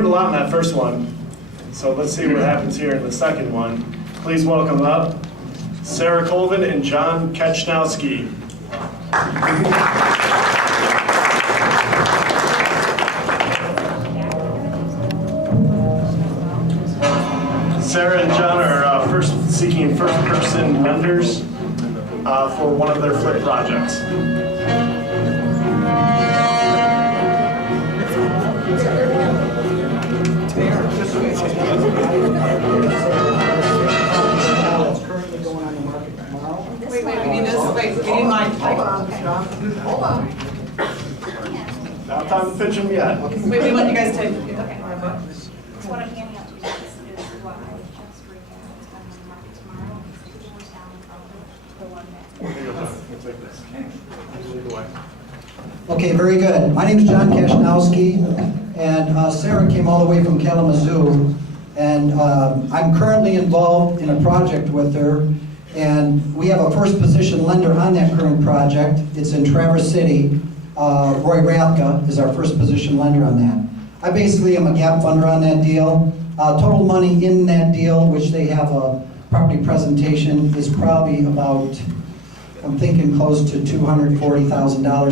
learned a lot in that first one. So let's see what happens here in the second one. Please welcome up Sarah Colvin and John Kachnowski. Sarah and John are seeking first-person lenders for one of their flip projects. Wait, we need this. Wait, we need mine. Hold on. Not time to pitch them yet. Wait, we want you guys to. Okay. So what I'm handing out to you guys is what I just recapped. It's going on the market tomorrow. It's 2 doors down from the one that. Okay, very good. My name is John Kachnowski, and Sarah came all the way from Kalamazoo, and I'm currently involved in a project with her, and we have a first position lender on that current project. It's in Traverse City. Roy Rathka is our first position lender on that. I basically am a gap funder on that deal. Total money in that deal, which they have a property presentation, is probably about, I'm thinking close to $240,000,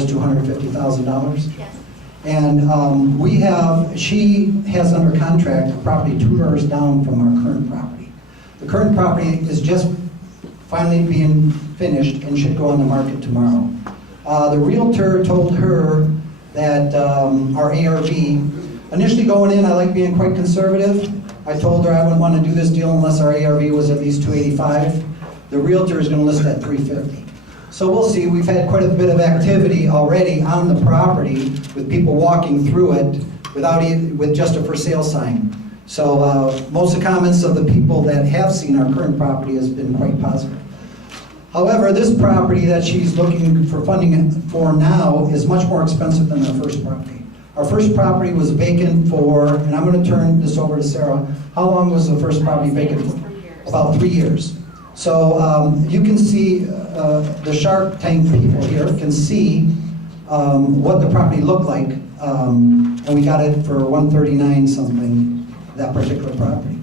$250,000. Yes. And she has under contract a property 2 doors down from our current property. The current property is just finally being finished and should go on the market tomorrow. The realtor told her that our ARV, initially going in, I like being quite conservative. I told her I wouldn't want to do this deal unless our ARV was at least 285. The realtor is going to list at 350. So we'll see. We've had quite a bit of activity already on the property with people walking through it with just a for sale sign. So most of the comments of the people that have seen our current property has been quite positive. However, this property that she's looking for funding for now is much more expensive than our first property. Our first property was vacant for, and I'm going to turn this over to Sarah. How long was the first property vacant for? 3 years. About 3 years. So you can see the Shark Tank people here can see what the property looked like, and we got it for $139 something, that particular property.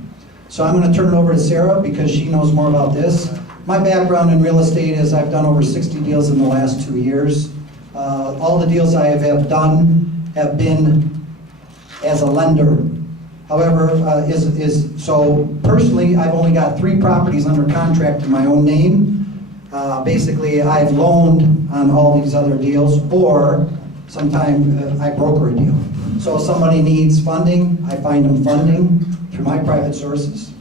So I'm going to turn it over to Sarah because she knows more about this. My background in real estate is I've done over 60 deals in the last 2 years. All the deals I have done have been as a lender. However, so personally, I've only got 3 properties under contract in my own name. Basically, I've loaned on all these other deals, or sometimes I broker a deal. So if somebody needs funding, I find them funding through my private sources.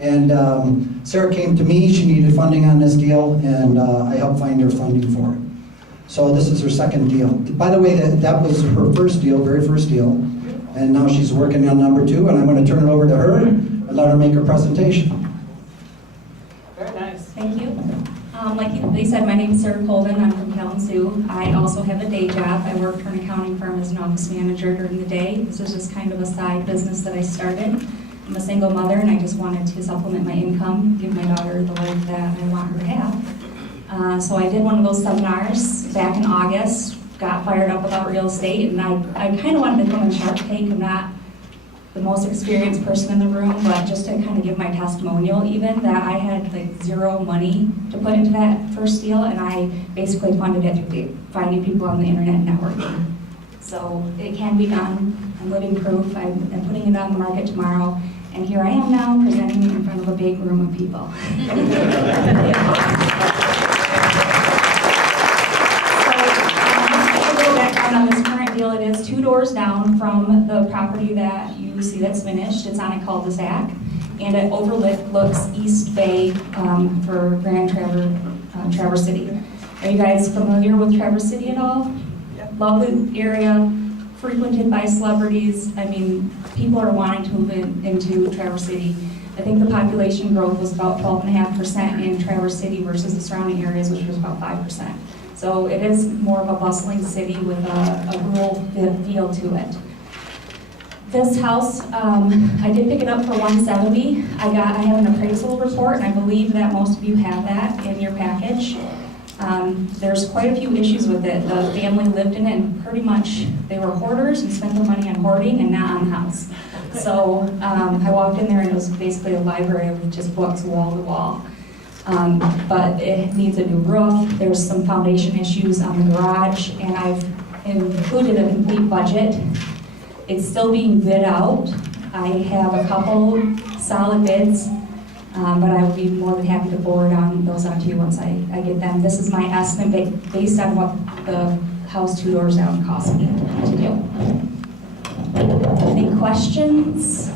And Sarah came to me, she needed funding on this deal, and I helped find her funding for it. So this is her second deal. By the way, that was her first deal, very first deal. And now she's working on number 2, and I'm going to turn it over to her and let her make her presentation. Very nice. Thank you. Like they said, my name is Sarah Colvin. I'm from Kalamazoo. I also have a day job. I work for an accounting firm as an office manager during the day. This is just kind of a side business that I started. I'm a single mother, and I just wanted to supplement my income, give my daughter the life that I want her to have. So I did one of those seminars back in August, got fired up about real estate, and I kind of wanted to come on Shark Tank. I'm not the most experienced person in the room, but just to kind of give my testimonial even, that I had like 0 money to put into that first deal, and I basically funded it through finding people on the internet and networking. So it can be done. I'm living proof. I'm putting it on the market tomorrow, and here I am now presenting in front of a big room of people. On this current deal, it is 2 doors down from the property that you see that's finished. It's on a cul-de-sac, and it overlooks East Bay for Grand Traverse City. Are you guys familiar with Traverse City at all? Yep. Lovely area, frequented by celebrities. I mean, people are wanting to move into Traverse City. I think the population growth was about 12.5% in Traverse City versus the surrounding areas, which was about 5%. So it is more of a bustling city with a rural feel to it. This house, I did pick it up for $170. I have an appraisal report, and I believe that most of you have that in your package. There's quite a few issues with it. The family lived in it and pretty much they were hoarders and spent their money on hoarding and not on the house. So I walked in there and it was basically a library with just books wall to wall. But it needs a new roof. There's some foundation issues on the garage, and I've included a complete budget. It's still being bid out. I have a couple solid bids, but I would be more than happy to forward those on to you once I get them. This is my estimate based on what the house 2 doors down cost me to do. Any questions?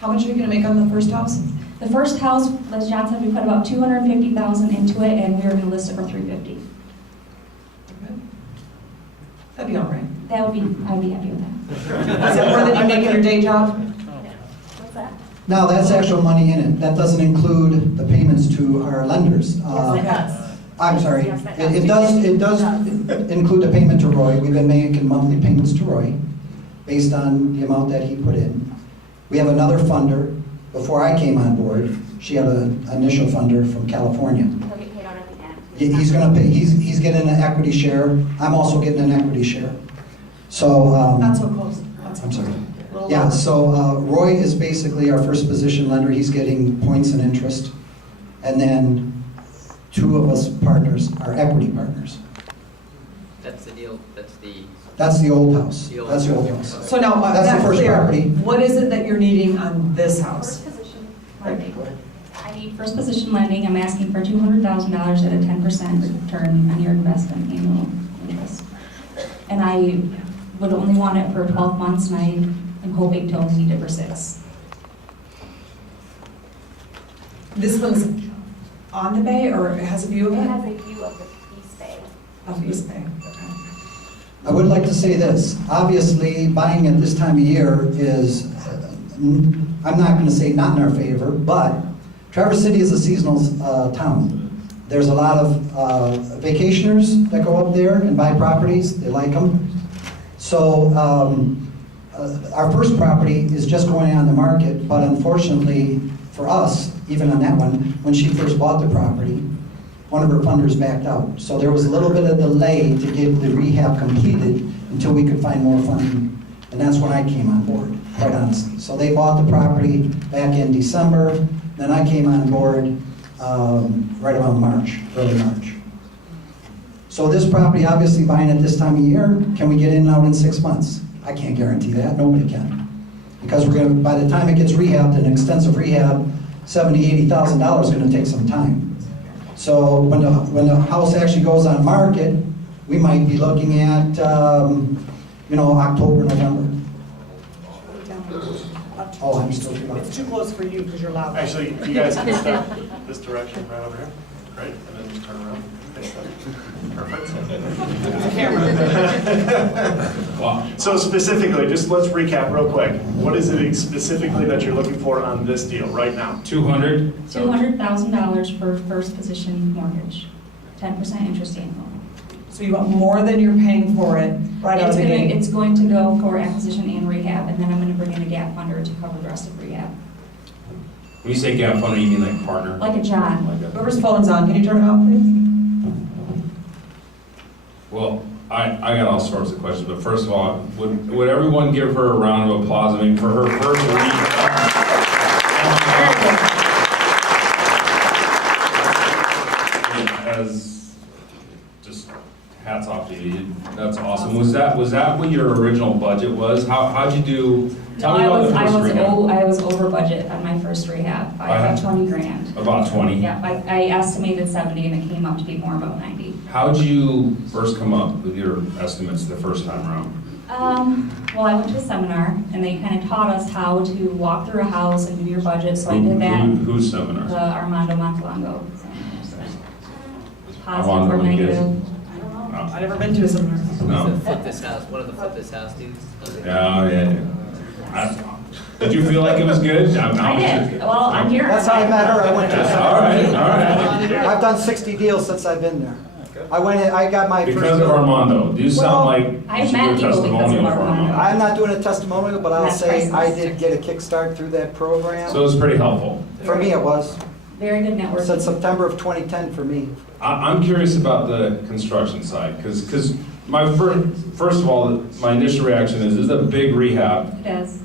How much are you gonna make on the first house? The first house, as John said, we put about $250,000 into it, and we were gonna list it for $350,000. That'd be all right. That would be, I'd be happy with that. Is it more than you make in your day job? What's that? Now, that's actual money in it. That doesn't include the payments to our lenders. Yes, it does. I'm sorry. Yes, it It does include the payment to Roy. We've been making monthly payments to Roy based on the amount that he put in. We have another funder. Before I came on board, she had an initial funder from California. He'll get paid out at the end. He's gonna pay, he's getting an equity share. I'm also getting an equity share. So, Not so close. I'm sorry. A little Yeah, lower. so Roy is basically our first position lender. He's getting points and interest. And then 2 of us partners are equity partners. That's the deal, That's the old house. The old That's the old house. house. So now, That's the that's first clear. property. What is it that you're needing on this house? First position lending. I need first position lending. I'm asking for $200,000 at a 10% return on your investment annual interest. And I would only want it for 12 months, and I am hoping to only need it for 6. This one's on the bay or it has a view of it? a view of the East Bay. Of East Bay, okay. I would like to say this. Obviously, buying at this time of year is, I'm not gonna say not in our favor, but Traverse City is a seasonal town. There's a lot of vacationers that go up there and buy properties. They like them. So our first property is just going on the market, but unfortunately for us, even on that one, when she first bought the property, one of her funders backed out. So there was a little bit of delay to get the rehab completed until we could find more funding. And that's when I came on board, quite honestly. So they bought the property back in December, then I came on board right around March, early March. So this property, obviously buying at this time of year, can we get in and out in 6 months? I can't guarantee that, nobody can. Because we're gonna, by the time it gets rehabbed, an extensive rehab, $70,000, $80,000 is gonna take some time. So when the house actually goes on market, we might be looking at, October, November. Oh, I'm still too loud. It's too close for you because you're loud. Actually, you guys can step this direction right over here, right? And then just turn around. Perfect. Wow. So specifically, just let's recap real quick. What is it specifically that you're looking for on this deal right now? 200? $200,000 for first position mortgage, 10% interest annual. So you want more than you're paying for it right out of the gate? It's going to go for acquisition and rehab, and then I'm gonna bring in a gap funder to cover the rest of rehab. When you say gap funder, you mean like partner? Like a John. Whoever's phone's on, can you turn it off, please? Well, I got all sorts of questions, but first of all, would everyone give her a round of applause? I mean, for her first week. As, just hats off to you, that's awesome. Was that what your original budget was? How'd you do? Tell me about the first rehab. I was over budget on my first rehab by about 20 grand. About 20? Yeah, I estimated 70 and it came up to be more about 90. How'd you first come up with your estimates the first time around? Well, I went to a seminar and they kind of taught us how to walk through a house and do your budget, so I did that. Whose seminars? The Armando Montalongo seminars. Positive Armando, or what do you negative. guys- I've never been to a seminar. No. Flip this house, one of the flip this house dudes. Yeah. Did you feel like it was good? I did. Well, I'm here. That's how I met her. I went to. All right. I've done 60 deals since I've been there. I got my first. Because of Armando, you sound Well, like I've you should met do a people because of testimonial for Armando. Armando. I'm not doing a testimonial, but I'll That's say I priceless. did get a kickstart through that program. So it was pretty helpful. For me, it was. Very good network. Said September of 2010 for me. I'm curious about the construction side, because my first of all, my initial reaction is, this is a big rehab. It is.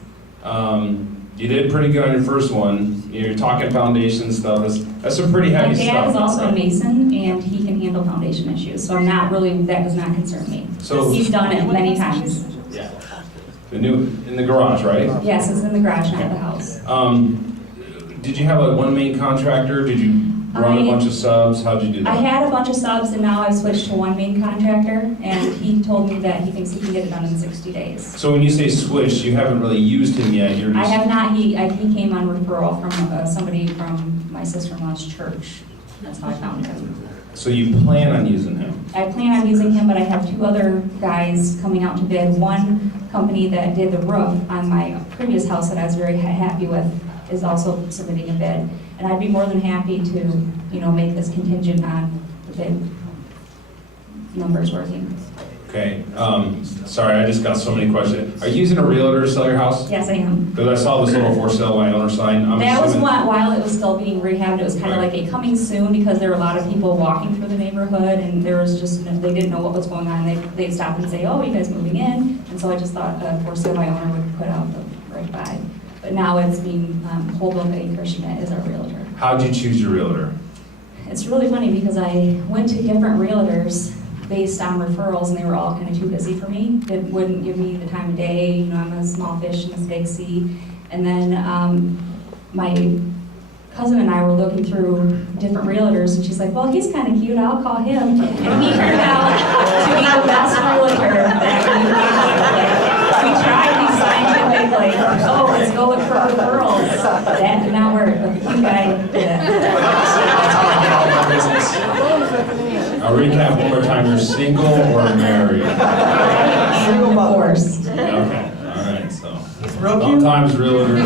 You did pretty good on your first one. You're talking foundation stuff. That's some pretty My heavy dad is stuff. also a mason, and he can handle foundation issues, so I'm not really, that does not concern me. So- He's done it many times. Yeah. The new, in the garage, right? Yes, it's in the garage, not the house. Did you have a one main contractor? Did you run a bunch of subs? How'd you do that? I had a bunch of subs, and now I've switched to one main contractor, and he told me that he thinks he can get it done in 60 days. So when you say switch, you haven't really used him yet. You're I just. have not, he came on referral from somebody from my sister-in-law's church. That's how I found him. So you plan on using him? I plan on using him, but I have two other guys coming out to bid. One company that did the roof on my previous house that I was very happy with is also submitting a bid. And I'd be more than happy to, make this contingent on the bid numbers working. Okay. Sorry, I just got so many questions. Are you using a realtor to sell your house? Yes, I am. Because I saw this little for sale by owner sign. I'm That was assuming- while it was still being rehabbed. It was kind of like a coming soon because there were a lot of people walking through the neighborhood and there was just, they didn't know what was going on. They'd stop and say, oh, you guys moving in? And so I just thought a for sale by owner would put out the right buy. But now it's being, Holbrook A. Schmidt is our realtor. How'd you choose your realtor? It's really funny because I went to different realtors based on referrals and they were all kind of too busy for me. They wouldn't give me the time of day, I'm a small fish in this big sea. And then my cousin and I were looking through different realtors and she's like, well, he's kind of cute, I'll call him. And he turned out to be the best realtor that we tried these scientific, oh, let's go look for referrals. That did not work, but the cute guy did it. I'll recap one more time. You're single or married? Divorced. Okay, all right, so. real cute. Sometimes realtors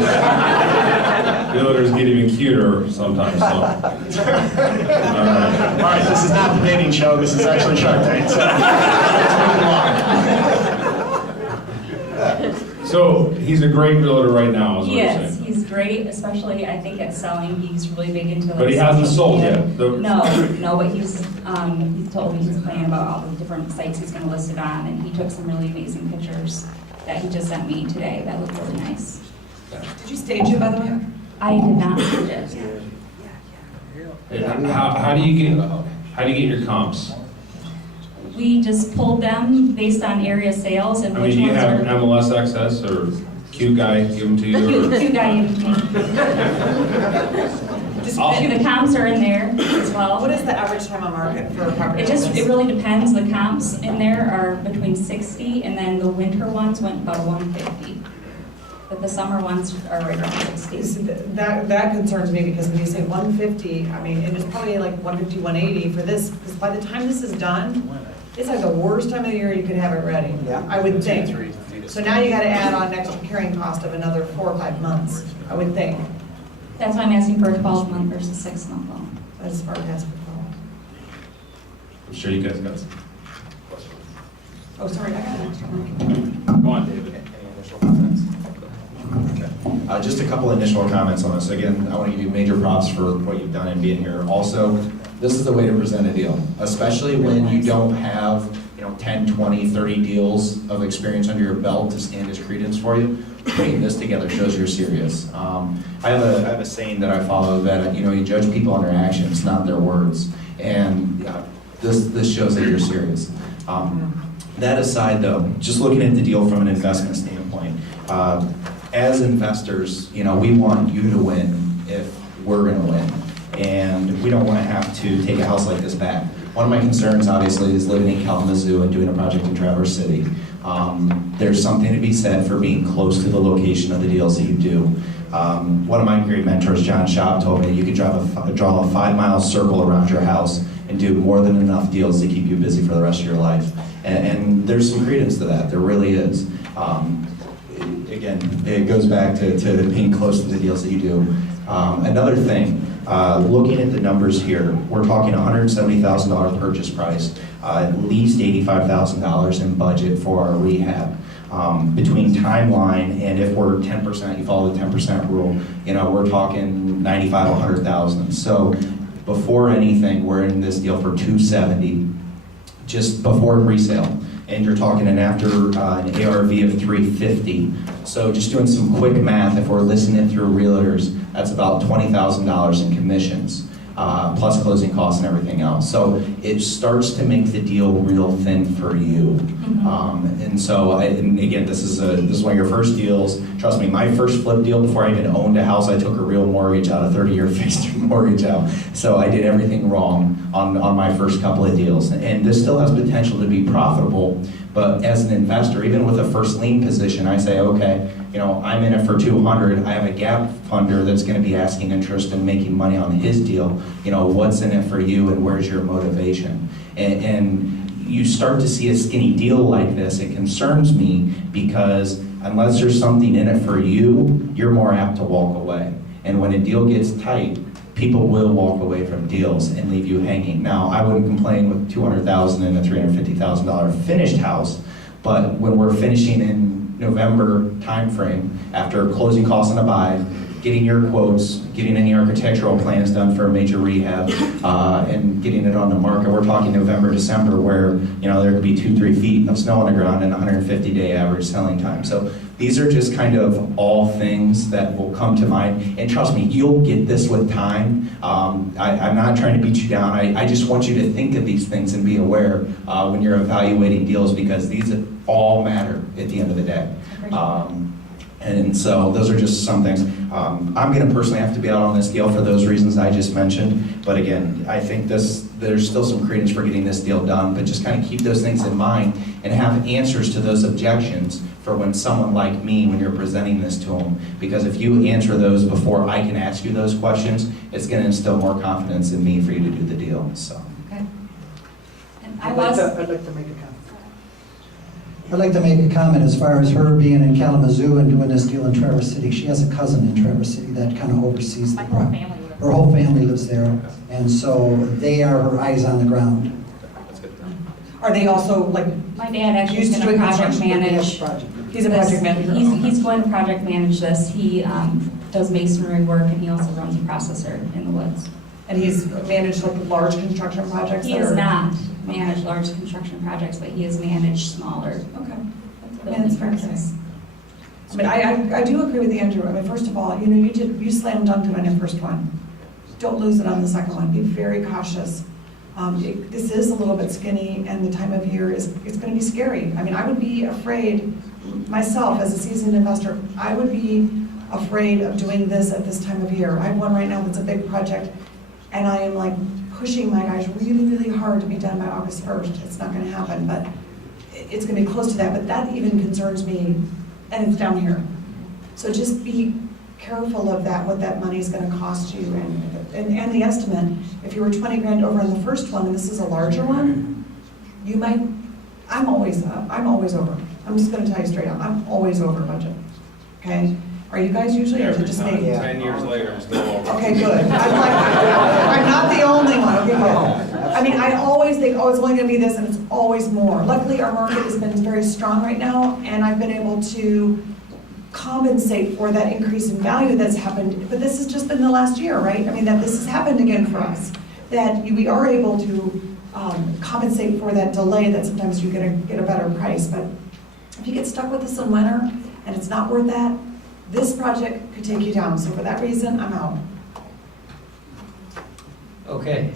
get even cuter sometimes, so. All right. All right, this is not the dating show, this is actually Shark Tank. So he's a great realtor right now, is what you're Yes, saying? he's great, especially I think at selling, he's really big into like. But he hasn't social sold media. yet. The- No, but he's told me he's planning about all the different sites he's gonna list it on, and he took some really amazing pictures that he just sent me today, that look really nice. Did you stage it, by the way? I did not see it. How do you get your comps? We just pulled them based on area sales and I which mean, do you ones have are. MLS access or cute guy give them to The you? cute guy in me. The comps are in there as well. What is the average time on market for a property? It really depends. The comps in there are between 60 and then the winter ones went about 150. But the summer ones are right around 60. That concerns me because when you say 150, I mean, and it's probably like 150, 180 for this, because by the time this is done, it's like the worst time of the year you could have it ready. Yeah. I would think. So now you gotta add on an extra carrying cost of another 4 or 5 months, I would think. That's why I'm asking for a 12-month versus 6-month loan. As far as for I'm sure you guys got some. Oh, sorry, I got an extra one. Go on, David. Just a couple initial comments on this. Again, I want to give you major props for what you've done and being here. Also, this is the way to present a deal, especially when you don't have 10, 20, 30 deals of experience under your belt to stand as credence for you. Putting this together shows you're serious. I have a saying that I follow that you judge people on their actions, not their words. And this shows that you're serious. That aside, though, just looking at the deal from an investment standpoint, as investors, we want you to win if we're going to win. And we don't want to have to take a house like this back. One of my concerns, obviously, is living in Kalamazoo and doing a project in Traverse City. There's something to be said for being close to the location of the deals that you do. One of my great mentors, John Schaub, told me you could draw a 5-mile circle around your house and do more than enough deals to keep you busy for the rest of your life. And there's some credence to that. There really is. Again, it goes back to being close to the deals that you do. Another thing, looking at the numbers here, we're talking $170,000 purchase price, at least $85,000 in budget for our rehab. between timeline and if we're 10%, you follow the 10% rule, we're talking 95, 100,000. So before anything, we're in this deal for 270, just before resale. And you're talking an after an ARV of 350. So just doing some quick math, if we're listening through realtors, that's about $20,000 in commissions, plus closing costs and everything else. So it starts to make the deal real thin for you. And so, and again, this is one of your first deals. Trust me, my first flip deal before I even owned a house, I took a real mortgage out, a 30-year fixed mortgage out. So I did everything wrong on my first couple of deals. And this still has potential to be profitable, but as an investor, even with a first lien position, I say, okay, I'm in it for 200. I have a gap funder that's going to be asking interest and making money on his deal. What's in it for you and where's your motivation? And you start to see a skinny deal like this, it concerns me because unless there's something in it for you, you're more apt to walk away. And when a deal gets tight, people will walk away from deals and leave you hanging. Now, I wouldn't complain with $200,000 and a $350,000 finished house, but when we're finishing in November timeframe, after closing costs on a buy, getting your quotes, getting any architectural plans done for a major rehab, and getting it on the market, we're talking November, December, where there could be 2-3 feet of snow on the ground and 150-day average selling time. So these are just kind of all things that will come to mind. And trust me, you'll get this with time. I'm not trying to beat you down. I just want you to think of these things and be aware when you're evaluating deals, because these all matter at the end of the day. And so those are just some things. I'm going to personally have to be out on this deal for those reasons I just mentioned. But again, I think there's still some credence for getting this deal done, but just kind of keep those things in mind and have answers to those objections for when someone like me, when you're presenting this to them. Because if you answer those before I can ask you those questions, it's going to instill more confidence in me for you to do the deal. So. Okay. And I'd like to make a comment. I'd like to make a comment as far as her being in Kalamazoo and doing this deal in Traverse City. She has a cousin in Traverse City that kind of oversees the property. Her whole family lives there, and so they are her eyes on the ground. Are they also like, My dad actually is used to going to doing project construction, but they have manage. project? He's a project manager? He's going to project manage this. He does masonry work, and he also runs a processor in the woods. And he's managed like large construction projects? He that has are- not managed large construction projects, but he has managed smaller Okay. building that's fair to projects. I mean, I do agree with Andrew. I mean, first of all, you slam dunked it on your first one. Don't lose it on the second one. Be very cautious. This is a little bit skinny, and the time of year it's going to be scary. I mean, I would be afraid, myself as a seasoned investor, I would be afraid of doing this at this time of year. I have one right now that's a big project, and I am like pushing my guys really, really hard to be done by August 1st. It's not going to happen, but it's going to be close to that. But that even concerns me, and it's down here. So just be careful of that, what that money is going to cost you, and the estimate. If you were 20 grand over on the first one, and this is a larger one, you might. I'm always over. I'm just going to tell you straight up. I'm always over budget. Okay. Are you guys usually, or is it just me? 10 years later, I'm still over. Okay, good. I'm not the only one, okay, good. I mean, I always think, oh, it's only gonna be this, and it's always more. Luckily, our market has been very strong right now, and I've been able to compensate for that increase in value that's happened, but this has just been the last year, right? I mean, that this has happened again for us, that we are able to compensate for that delay that sometimes you get a better price, but if you get stuck with this in winter, and it's not worth that, this project could take you down, so for that reason, I'm out. Okay,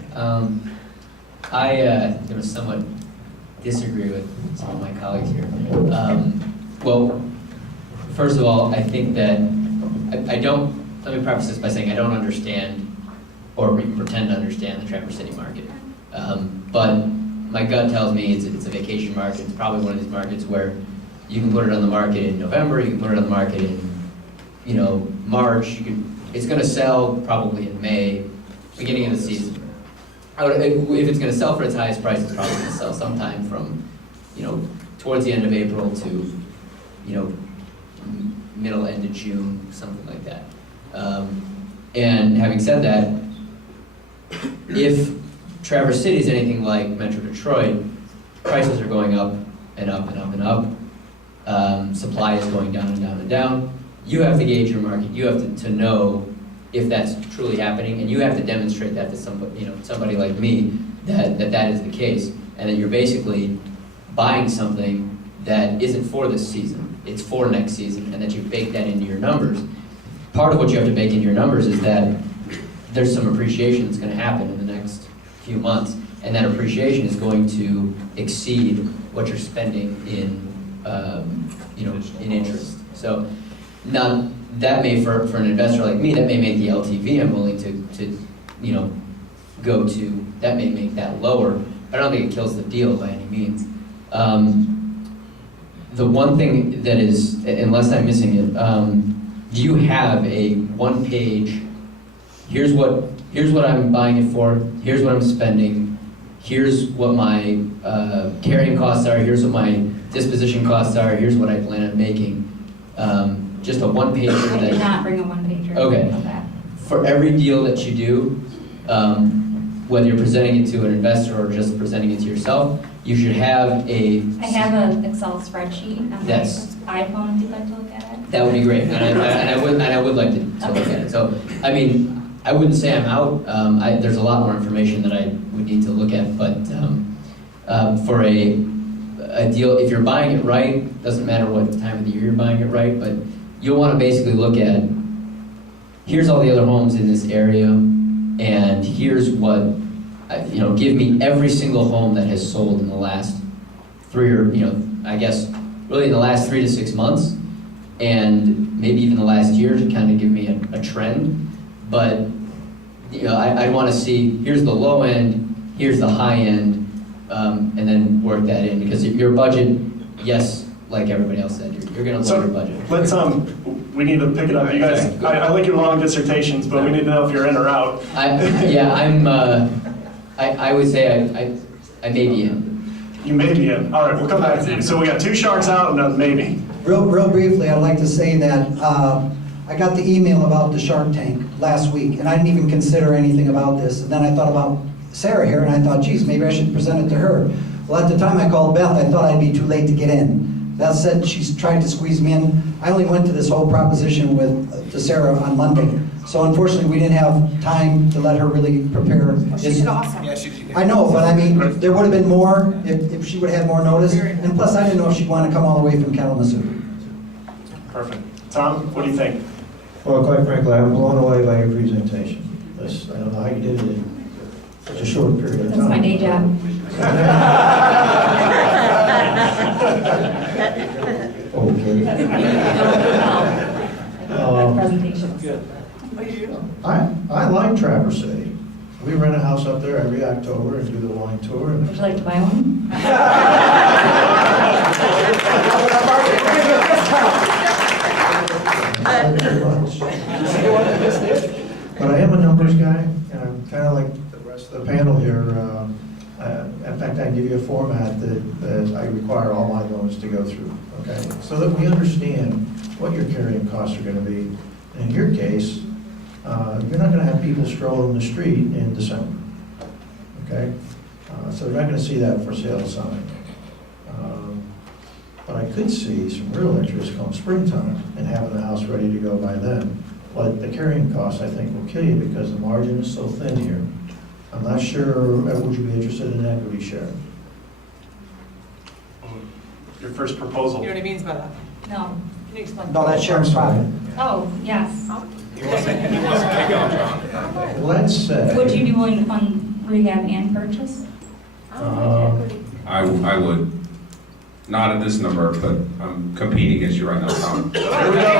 I gonna somewhat disagree with some of my colleagues here. Well, first of all, I think that I don't, let me preface this by saying I don't understand or even pretend to understand the Traverse City market. But my gut tells me it's a vacation market. It's probably one of these markets where you can put it on the market in November, you can put it on the market in March. It's going to sell probably in May, beginning of the season. If it's going to sell for its highest price, it's probably going to sell sometime from, towards the end of April to, middle, end of June, something like that. And having said that, if Traverse City is anything like Metro Detroit, prices are going up and up and up and up. supply is going down and down and down. You have to gauge your market. You have to know if that's truly happening, and you have to demonstrate that to somebody, somebody like me, that is the case, and that you're basically buying something that isn't for this season, it's for next season, and that you bake that into your numbers. Part of what you have to bake into your numbers is that there's some appreciation that's gonna happen in the next few months, and that appreciation is going to exceed what you're spending in, in interest. So now, that may, for an investor like me, that may make the LTV I'm willing to go to, that may make that lower. I don't think it kills the deal by any means. The one thing that is, unless I'm missing it, do you have a one-page, here's what I'm buying it for, here's what I'm spending, here's what my carrying costs are, here's what my disposition costs are, here's what I plan on making. Just a one-pager I that... did not bring a one-pager. Okay. Of that. For every deal that you do, whether you're presenting it to an investor or just presenting it to yourself, you should have a... I have an Excel spreadsheet on my That's- iPhone if you'd like to look at it. That would be great, and I would like to look at it. So, I mean, I wouldn't say I'm out. There's a lot more information that I would need to look at, but for a deal, if you're buying it right, doesn't matter what time of the year you're buying it right, but you'll want to basically look at, here's all the other homes in this area, and here's what, give me every single home that has sold in the last I guess, really in the last 3 to 6 months, and maybe even the last year to kind of give me a trend. But, I want to see, here's the low end, here's the high end, and then work that in, because your budget, yes, like everybody else said, you're going to lower your budget. Let's, we need to pick it up. You guys, Okay, good. I like your long dissertations, but we need to know if you're in or out. I would say I may be in. You may be in. All right, we'll come back to you. So we got 2 sharks out and a maybe. Real briefly, I'd like to say that I got the email about the Shark Tank last week, and I didn't even consider anything about this. And then I thought about Sarah here, and I thought, geez, maybe I should present it to her. Well, at the time I called Beth, I thought I'd be too late to get in. Beth said she's tried to squeeze me in. I only went to this whole proposition to Sarah on Monday. So unfortunately, we didn't have time to let her really prepare. She did awesome. I know, but I mean, there would have been more if she would have had more notice. And plus, I didn't know if she'd want to come all the way from Kalamazoo. Perfect. Tom, what do you think? Well, quite frankly, I'm blown away by your presentation. I don't know how you did it in such a short period of time. That's my day job. Okay. Presentations. I like Traverse City. We rent a house up there every October and do the wine tour. Would you like to buy one? But I am a numbers guy, and I'm kind of like the rest of the panel here. In fact, I can give you a format that I require all my loans to go through, okay? So that we understand what your carrying costs are going to be. In your case, you're not going to have people strolling the street in December, okay? So they're not going to see that for sale sign. But I could see some real interest come springtime in having the house ready to go by then. But the carrying costs, I think, will kill you because the margin is so thin here. I'm not sure, would you be interested in equity share? Your first proposal. You know what he means by that? No. Can you explain? No, that's Sharon's private. Oh, yes. Let's say. Would you be willing to fund rehab and purchase? I would. Not at this number, but I'm competing against you right now, Tom. Here we go.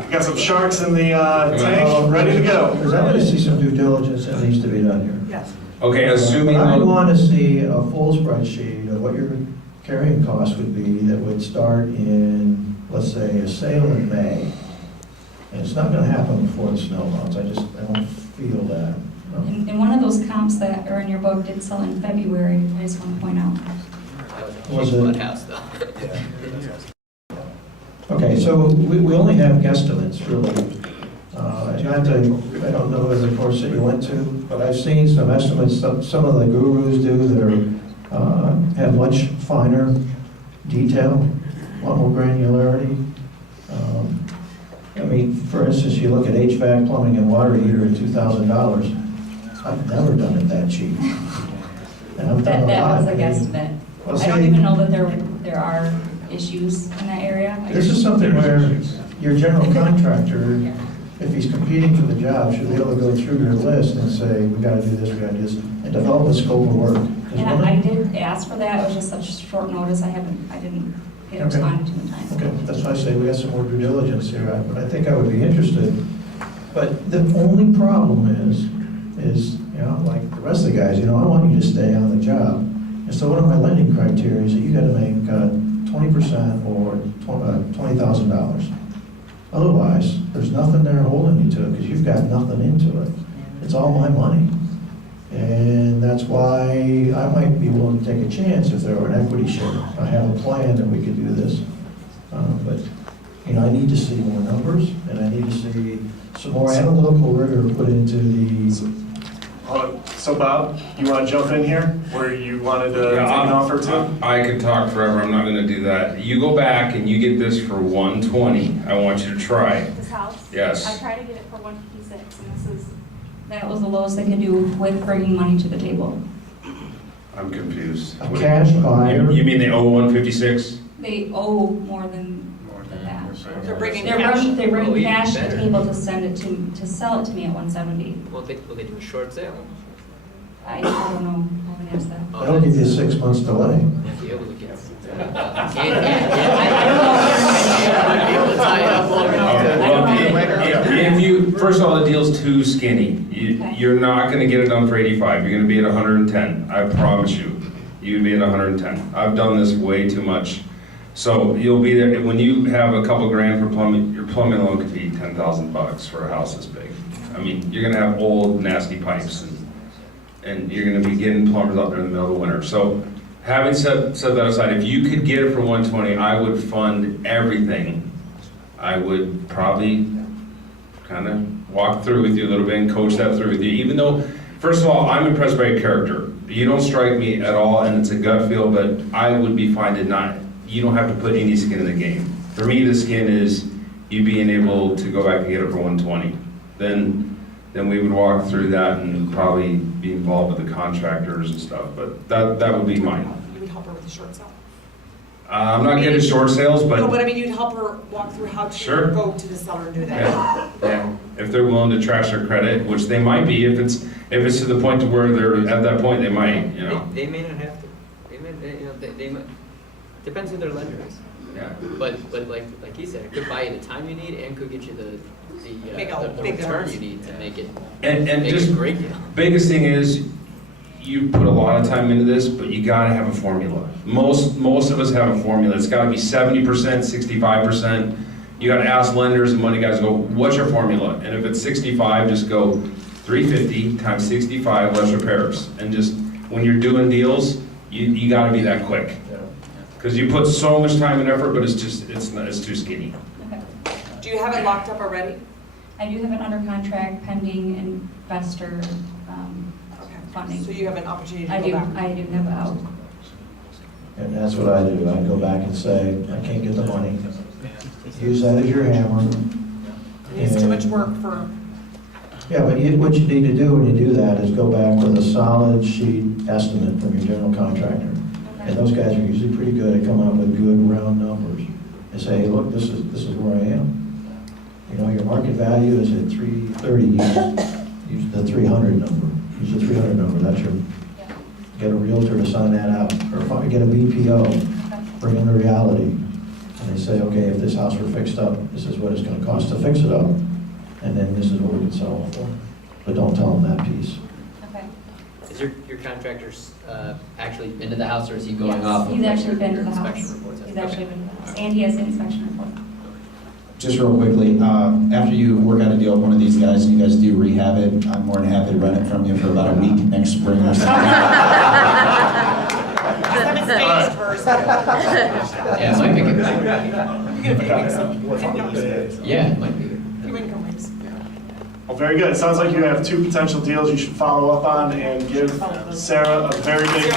We got some sharks in the tank, ready to go. Because I want to see some due diligence that needs to be done here. Yes. Okay, assuming, But I want to see a full spreadsheet of what your carrying costs would be that would start in, let's say, a sale in May. And it's not going to happen before the snow melts. I don't feel that. And one of those comps that are in your book did sell in February, I just want to point out. Was it? House, though. Okay, so we only have guesstimates, really. I don't know the course that you went to, but I've seen some estimates, some of the gurus do that are, have much finer detail. want more granularity. I mean, for instance, you look at HVAC, plumbing, and water heater at $2,000. I've never done it that cheap. And I've done a That lot. was a I mean, guesstimate. well, I don't see, even know that there are issues in that area. This is something where your general contractor, if he's competing for the job, should be able to go through your list and say, we gotta do this, we gotta do this, and develop a scope of work. 'Cause And one of- I did ask for that, it was just such short notice, I didn't get Okay. responded to in time. Okay, that's why I say we got some more due diligence here, but I think I would be interested. But the only problem is, you know, like the rest of the guys, you know, I want you to stay on the job. And so one of my lending criteria is that you gotta make 20% or $20,000. Otherwise, there's nothing there holding you to it, because you've got nothing into it. It's all my money. And that's why I might be willing to take a chance if there were an equity share. I have a plan that we could do this. But, you know, I need to see more numbers, and I need to see some more analytical rigor put into the, So Bob, you want to jump in here, where you wanted to take an offer to? I could talk forever, I'm not gonna do that. You go back and you get this for 120, I want you to try. This house? Yes. I tried to get it for 156, and this is, That was the lowest they could do with bringing money to the table. I'm confused. a cash buyer. You mean they owe 156? They owe more than that. They're bringing They cash. bring Oh, even cash to the better. table to send it to sell it to me at 170. Will they do a short sale? I don't know, I haven't asked that. They'll give you 6 months delay. Might be able to get. I Might be able to tie it up long enough. If you, first of all, the deal's too skinny. Okay. You're not gonna get it done for 85, you're gonna be at 110, I promise you. You'd be at 110. I've done this way too much. So you'll be there, when you have a couple grand for plumbing, your plumbing loan could be $10,000 for a house this big. I mean, you're gonna have old nasty pipes and you're gonna be getting plumbers out there in the middle of the winter. So having set that aside, if you could get it for 120, I would fund everything. I would probably kind of walk through with you a little bit and coach that through with you, even though, first of all, I'm impressed by your character. You don't strike me at all, and it's a gut feel, but I would be fine to not, you don't have to put any skin in the game. For me, the skin is you being able to go back and get it for 120. Then we would walk through that and probably be involved with the contractors and stuff, but that would be mine. You would help her with the short sale. I'm not good at short sales, No, but but I mean, you'd help her walk through how Sure. to go to the seller and do that. yeah, if they're willing to trash their credit, which they might be, if it's to the point to where they're at that point, they might, you know. They may not have to. They might, depends who their lender is. Yeah. But like he said, it could buy you the time you need and could get you the Make a big return difference. you need to make it And make just it a great deal. biggest thing is, you put a lot of time into this, but you gotta have a formula. Most of us have a formula. It's gotta be 70%, 65%. You gotta ask lenders and money guys, go, what's your formula? And if it's 65, just go 350 times 65 less repairs. And just, when you're doing deals, you gotta be that quick. Because you put so much time and effort, but it's too skinny. Okay. Do you have it locked up already? I do have it under contract pending investor Okay. funding. So you have an opportunity to I go do back. have it out. And that's what I do. I go back and say, I can't get the money. Use that as your hammer. It's too much work for, Yeah, but what you need to do when you do that is go back with a solid sheet estimate from your general contractor. And those guys are usually pretty good at coming up with good round numbers. And say, hey, look, this is where I am. You know, your market value is at 330, use the 300 number. Use the 300 number, that's your, get a realtor to sign that out, or get a BPO, bring in the reality. And they say, okay, if this house were fixed up, this is what it's gonna cost to fix it up, and then this is what we can sell it for. But don't tell them that piece. Okay. Is your contractor's actually been to the house, or is he going Yes, off of he's like, actually your been to the inspection house. reports? He's Okay. actually been to the house, and he has the inspection report. Just real quickly, after you work out a deal with one of these guys and you guys do rehab it, I'm more than happy to rent it from you for about a week next spring or something. have it staged first. Yeah, it might make it. You get a few weeks of income. Yeah, it might be. Few income weeks. Well, very good. It sounds like you have two potential deals you should follow up on and give Sarah a very big.